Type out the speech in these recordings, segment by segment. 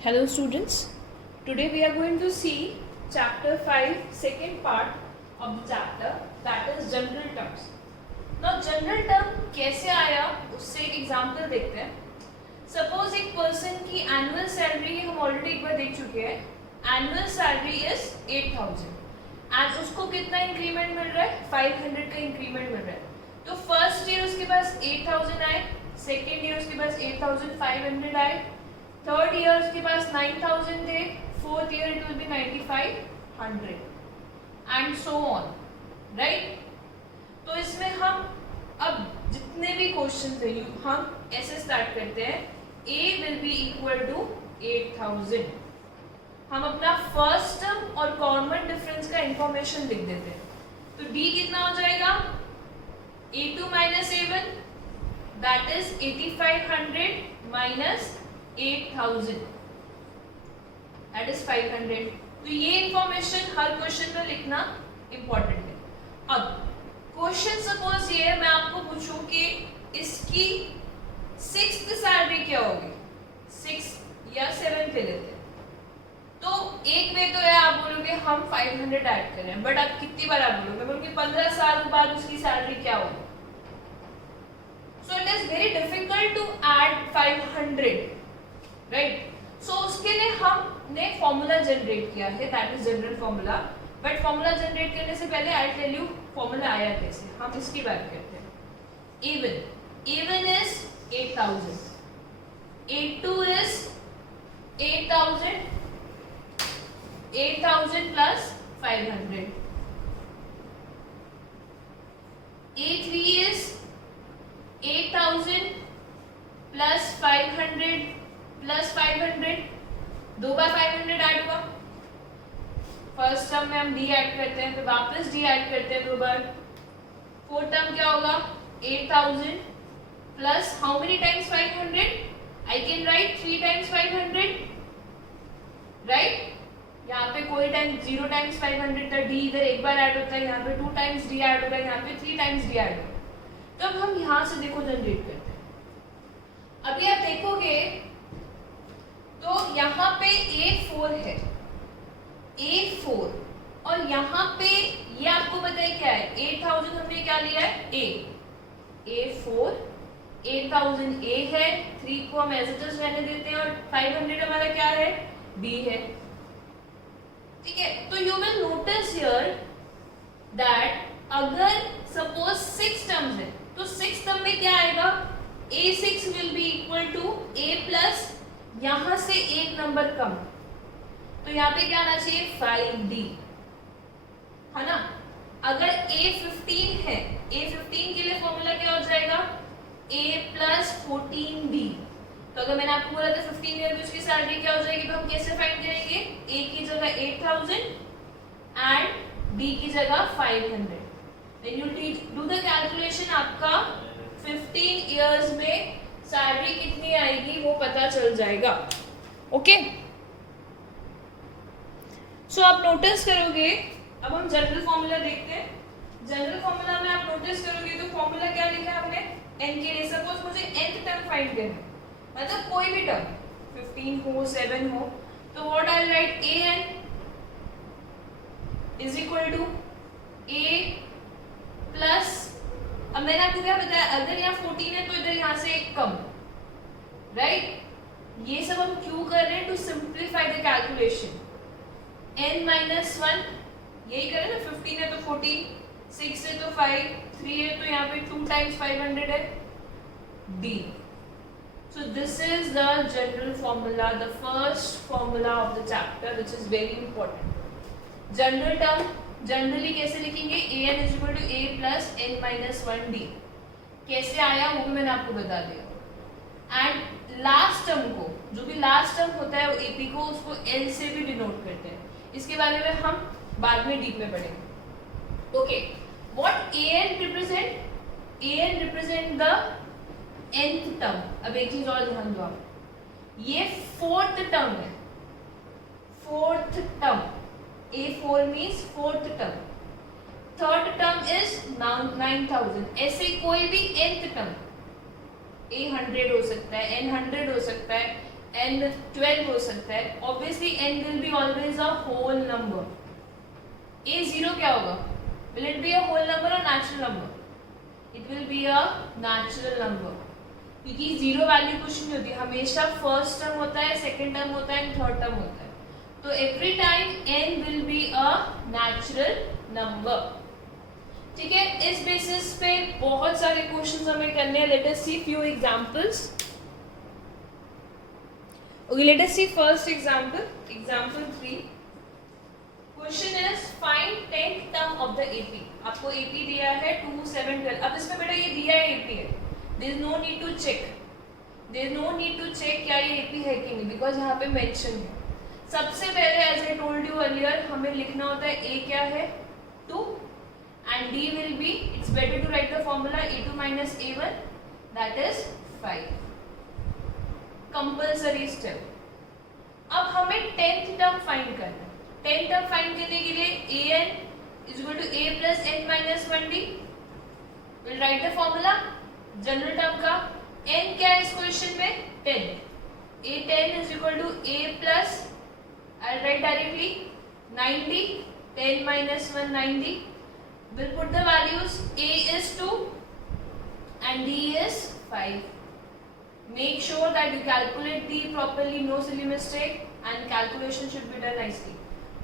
Hello students, today we are going to see chapter 5 second part of the chapter, that is general terms. Now general term कैसे आया उससे एक example देखते हैं. Suppose एक person की एनुअल सैलरी हम ऑलरेडी एक बार देख चुके हैं. एनुअल सैलरी इज 8,000 एंड उसको कितना इंक्रीमेंट मिल रहा है? 500 का इंक्रीमेंट मिल रहा है. तो फर्स्ट ईयर उसके पास 8,000 आए, सेकेंड ईयर उसके पास 8,500 आए, थर्ड ईयर उसके पास 9,000 थे, fourth year it will be 9,500 and so on, right. तो इसमें हम अब जितने भी क्वेश्चन थे हम ऐसे स्टार्ट करते हैं. A will be equal to 8,000. हम अपना फर्स्ट टर्म और कॉमन डिफरेंस का इंफॉर्मेशन लिख देते हैं. तो D कितना हो जाएगा? A2 minus A1 that is 8,500 minus 8,000 that is 500. तो ये इंफॉर्मेशन हर क्वेश्चन में लिखना इंपॉर्टेंट है. अब क्वेश्चन सपोज ये है, मैं आपको पूछूं कि इसकी सिक्स्थ सैलरी क्या होगी, 6 या 7 ले लेते हैं. तो एक वे तो है आप बोलोगे हम 500 ऐड कर रहे हैं, बट आप कितनी बार आप बोलोगे? बोलोगे 15 साल बाद उसकी सैलरी क्या होगी. So it is very difficult to add 500, right. So उसके लिए हमने फॉर्मूला जनरेट किया है, that is general formula. But formula generate करने से पहले आई टेल यू फॉर्मूला आया कैसे, हम इसकी बात करते हैं. A1 is 8,000, A2 is 8,000, 8,000 plus 500, A3 is 8,000 plus 500 plus 500. 2 bar 500 add हुआ. फर्स्ट टर्म में हम D ऐड करते हैं, फिर वापस D ऐड करते हैं 2 बार. फोर्थ टर्म क्या होगा? 8,000 plus how many times 500? I can write 3 times 500, right. यहाँ पे कोई टाइम 0 टाइम्स 500 था. D इधर एक बार ऐड होता है, यहाँ पे 2 टाइम्स D ऐड होगा, यहाँ पे 3 टाइम्स D ऐड होगा. तो अब हम यहाँ से देखो जनरेट करते हैं. अभी आप देखोगे तो यहाँ पे A4 है, A4 और यहाँ पे ये आपको पता है क्या है? 8,000 हमने क्या लिया है? A4 8,000 A है, 3 को हम एज इट इज रहने देते हैं और 500 हमारा क्या है? B है. ठीक है. तो you will notice here that अगर सपोज 6 टर्म्स है तो 6 टर्म में क्या आएगा? A6 will be equal to A plus यहां से एक नंबर कम, तो यहाँ पे क्या आना चाहिए? 5D, है ना. अगर A15 है, A15 के लिए फॉर्मूला क्या हो जाएगा? A plus 14B. तो अगर मैंने आपको बोला था 15 ईयर में उसकी सैलरी क्या हो जाएगी, तो हम कैसे फाइंड करेंगे? A की जगह 8,000 एंड B की जगह 500. When you do the calculation आपका 15 इयर्स में सैलरी कितनी आएगी वो पता चल जाएगा. ओके. सो आप नोटिस करोगे, अब हम जनरल फॉर्मूला देखते हैं. जनरल फॉर्मूला में आप नोटिस करोगे तो फॉर्मूला क्या लिखा है हमने? n के लिए. सपोज मुझे nth टर्म फाइंड करना है, मतलब कोई भी टर्म 15 हो 7 हो, तो what I write? an is equal to a plus, अब मैंने आपको क्या बताया, अगर यहाँ 14 है तो इधर यहाँ से एक कम, राइट. ये सब हम क्यों कर रहे हैं? To simplify the calculation. n minus 1 यही करें ना. 15 है तो 14, 6 है तो 5, 3 है तो यहाँ पे 2 टाइम्स 500 है D. So this is the general formula, the first formula of the chapter, which is very important. General term generally कैसे लिखेंगे? an is equal to a plus n minus 1D. कैसे आया वो भी मैंने आपको बता दिया. एंड लास्ट टर्म को, जो भी लास्ट टर्म होता है वो AP को, उसको L से भी डिनोट करते हैं. इसके बारे में हम बाद में डीप में पढ़ेंगे. Okay. What an represent? an represent the nth term. अब एक चीज और ध्यान दो आप, ये फोर्थ टर्म है. Fourth term A4 means fourth term. Third term is 9,000. ऐसे कोई भी nth term A100 हो सकता है, N100 हो सकता है, n 12 हो सकता है. Obviously n will be always a whole number. a 0 क्या होगा? Will it be a whole number or natural number? It will be a natural number. क्योंकि जीरो वैल्यू कुछ नहीं होती, हमेशा फर्स्ट टर्म होता है, सेकंड टर्म होता है एंड थर्ड टर्म होता है. तो every time n will be a natural number. ठीक है, इस बेसिस पे बहुत सारे क्वेश्चंस हमें करने हैं. Let us see few examples. Okay, let us see first example. Example 3. Question is find 10th term of the AP. आपको एपी दिया है 2 7 12. अब इसमें बेटा ये दिया है एपी है, there is no need to check, there is no need to check क्या ये एपी है कि नहीं, बिकॉज यहाँ पे मेंशन है. सबसे पहले as I told you earlier हमें लिखना होता है a क्या है 2 and d will be, it's better to write the formula a2 minus a1, that is 5. Compulsory step. अब हमें 10th टर्म फाइंड करना है. 10th टर्म फाइंड करने के लिए an is equal to a plus n minus 1d. we'll write the formula general term का. n क्या है इस क्वेश्चन में 10. a10 is equal to a plus, I'll write directly 9d, 10 minus 1 9d. We'll put the values. a is 2 and d is 5. Make sure that you calculate d properly, no silly mistake, and calculation should be done nicely.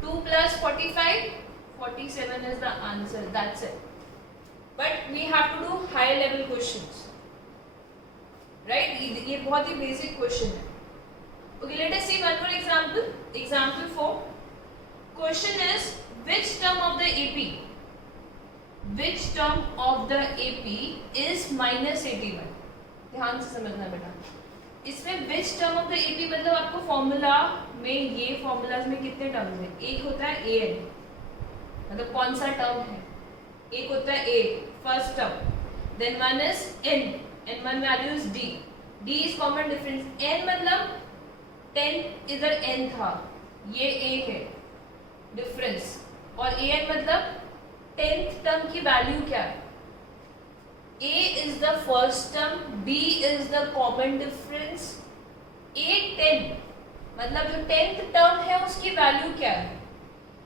2 plus 45, 47 is the answer. That's it. But we have to do higher level questions, right? ये बहुत ही basic question है. Okay, let us see one more example. Example 4. Question is which term of the AP? Which term of the AP is minus 81? ध्यान से समझना बेटा. इसमें which term of the AP मतलब आपको फॉर्मूला में, ये फॉर्मूलाज में कितने टर्म्स हैं? एक होता है an, मतलब कौन सा टर्म है. एक होता है a, first term. Then one is n, and one value is d. d is common difference. n मतलब 10 इधर n था, ये a है डिफरेंस, और an मतलब 10th टर्म की वैल्यू क्या है. a is the first term, b is the common difference. a 10 मतलब जो 10th टर्म है उसकी वैल्यू क्या है,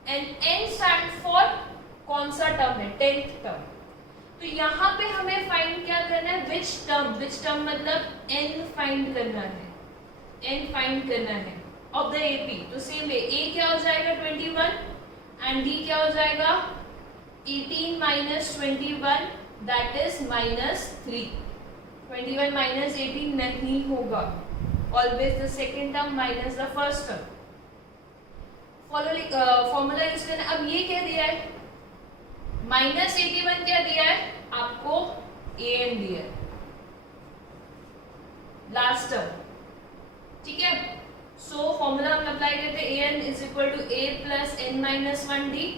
एंड n स्टैंड फॉर कौन सा टर्म है 10th टर्म. तो यहाँ पे हमें फाइंड क्या करना है, विच टर्म मतलब n फाइंड करना है, n फाइंड करना है ऑफ द एपी. तो सेम वे a क्या हो जाएगा 21 एंड d क्या हो जाएगा 18 minus 21, that is minus 3. 21 minus 18 नहीं होगा, always the second term minus the first term. Formula use करना. अब ये क्या दिया है माइनस 81, क्या दिया है आपको an दिया है लास्ट टर्म. ठीक है, सो फॉर्मूला हम अप्लाई करते हैं an is equal to a plus n minus 1d.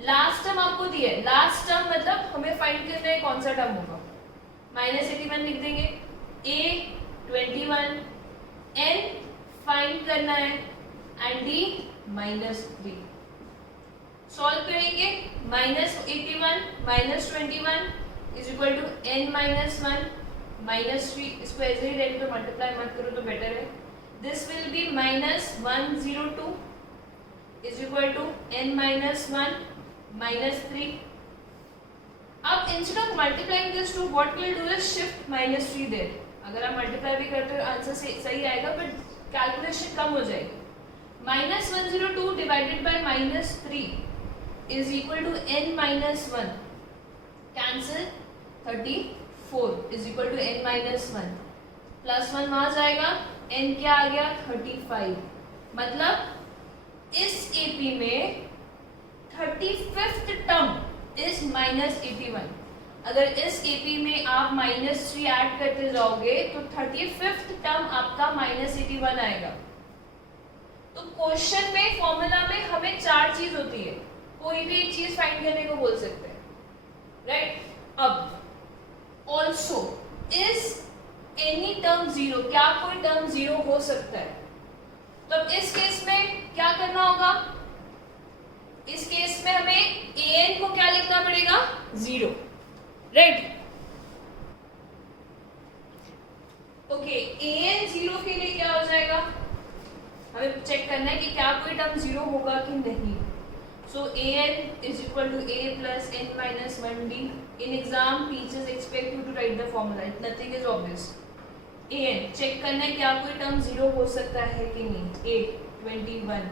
Last term आपको दिया है, लास्ट टर्म मतलब हमें फाइंड करना है कौन सा टर्म होगा. माइनस 81 लिख देंगे, a 21, n फाइंड करना है एंड d माइनस 3. सॉल्व करेंगे. Minus 81 minus 21 is equal to n minus 1 minus 3. इसको ऐसे ही रहने तो मल्टीप्लाई मत करो तो बेटर है. This will be minus 102 is equal to n minus 1 minus 3. अब instead of multiplying this to what will do is shift minus 3 there. अगर आप मल्टीप्लाई भी करते हो आंसर सही आएगा, बट कैलकुलेशन कम हो जाएगी. Minus 102 divided by minus 3 is equal to n minus 1. Cancel 34 is equal to n minus 1. Plus 1 वहां जाएगा, n क्या आ गया 35. मतलब इस एपी में 35th टर्म इज माइनस 81. अगर इस एपी में आप माइनस 3 ऐड करते जाओगे तो 35th टर्म आपका माइनस 81 आएगा. तो क्वेश्चन में फॉर्मूला में हमें 4 चीज होती है, कोई भी एक चीज फाइंड करने को बोल सकते हैं, राइट. अब also is any term zero, क्या कोई टर्म जीरो हो सकता है. तो अब इस केस में क्या करना होगा, इस केस में हमें an को क्या लिखना पड़ेगा 0, राइट. ओके, an 0 के लिए क्या हो जाएगा, हमें चेक करना है कि क्या कोई टर्म 0 होगा कि नहीं. So an is equal to a plus n minus 1d. In exam, teachers expect you to write the formula. Nothing is obvious. an check करना है क्या कोई टर्म 0 हो सकता है कि नहीं. a 21,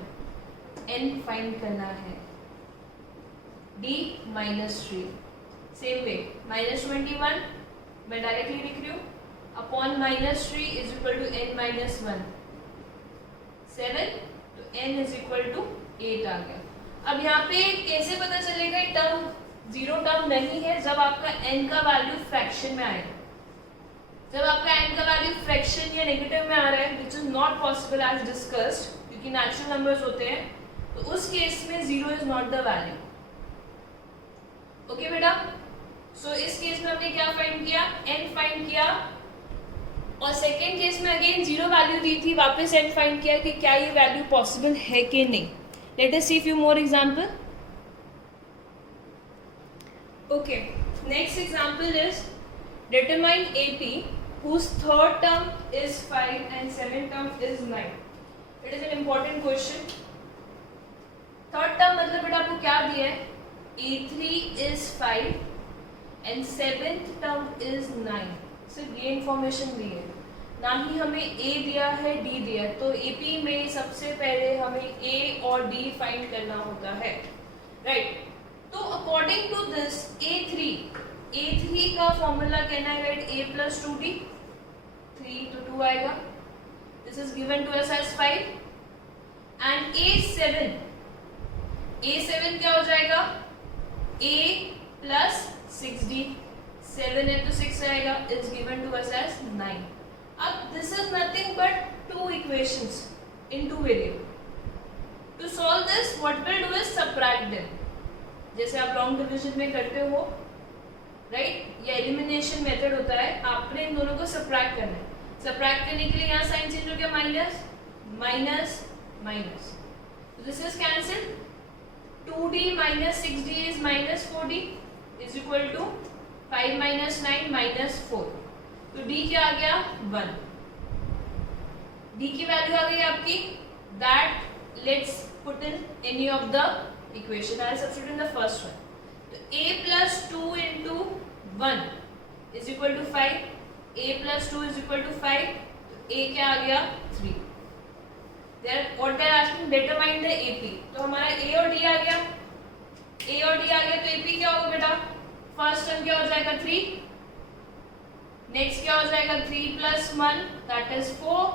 n फाइंड करना है, d minus 3. सेम वे -21 मैं डायरेक्टली लिख रही हूँ upon -3 is equal to n minus 1, 7, तो n इज इक्वल टू 8 आ गया. अब यहाँ पे कैसे पता चलेगा टर्म 0 टर्म नहीं है, जब आपका n का वैल्यू फ्रैक्शन में आएगा. जब आपका n का वैल्यू फ्रैक्शन या नेगेटिव में आ रहा है, which is not possible as discussed, क्योंकि नेचुरल नंबर्स होते हैं, तो उस केस में 0 is not the value. Okay बेटा, सो इस केस में हमने क्या फाइंड किया, n फाइंड किया, और सेकेंड केस में अगेन 0 वैल्यू दी थी, वापस n फाइंड किया कि क्या ये वैल्यू पॉसिबल है कि नहीं. Let us see few more example. Okay, next example is determine AP whose third term is 5 and seventh term is 9. It is an important question. Third term मतलब बेटा आपको क्या दिया है, A3 is 5 and seventh term is 9. सिर्फ ये information दी है, ना ही हमें A दिया है D दिया है. तो AP में सबसे पहले हमें A और D फाइंड करना होता है, राइट. तो अकॉर्डिंग टू दिस A3 का फॉर्मूला कहना है, राइट, A plus 2D, 3 तो 2 आएगा. This is given to us as 5. And A7 क्या हो जाएगा, A plus 6D, 7 है तो 6 आएगा, is given to us as 9. अब this is nothing but two equations in two variable. To solve this, what we'll do is subtract them. जैसे आप long division में करते हो, राइट, या एलिमिनेशन मेथड होता है, आपने इन दोनों को सबट्रैक्ट करना है. सबट्रैक्ट करने के लिए यहाँ साइन चेंज हो गया, minus minus minus, this is cancel. 2d minus 6d is minus 4d is equal to 5 minus 9 minus 4. तो d क्या आ गया, 1. d की वैल्यू आ गई आपकी, that let's put in any of the equation. I substitute in the first one. तो a plus 2 into 1 is equal to 5. a plus 2 is equal to 5. तो a क्या आ गया, 3. what they are asking, determine the AP. तो हमारा a और d आ गया, a और d आ गया, तो AP क्या होगा बेटा, फर्स्ट टर्म क्या हो जाएगा, 3. नेक्स्ट क्या हो जाएगा, 3 plus 1 that is 4.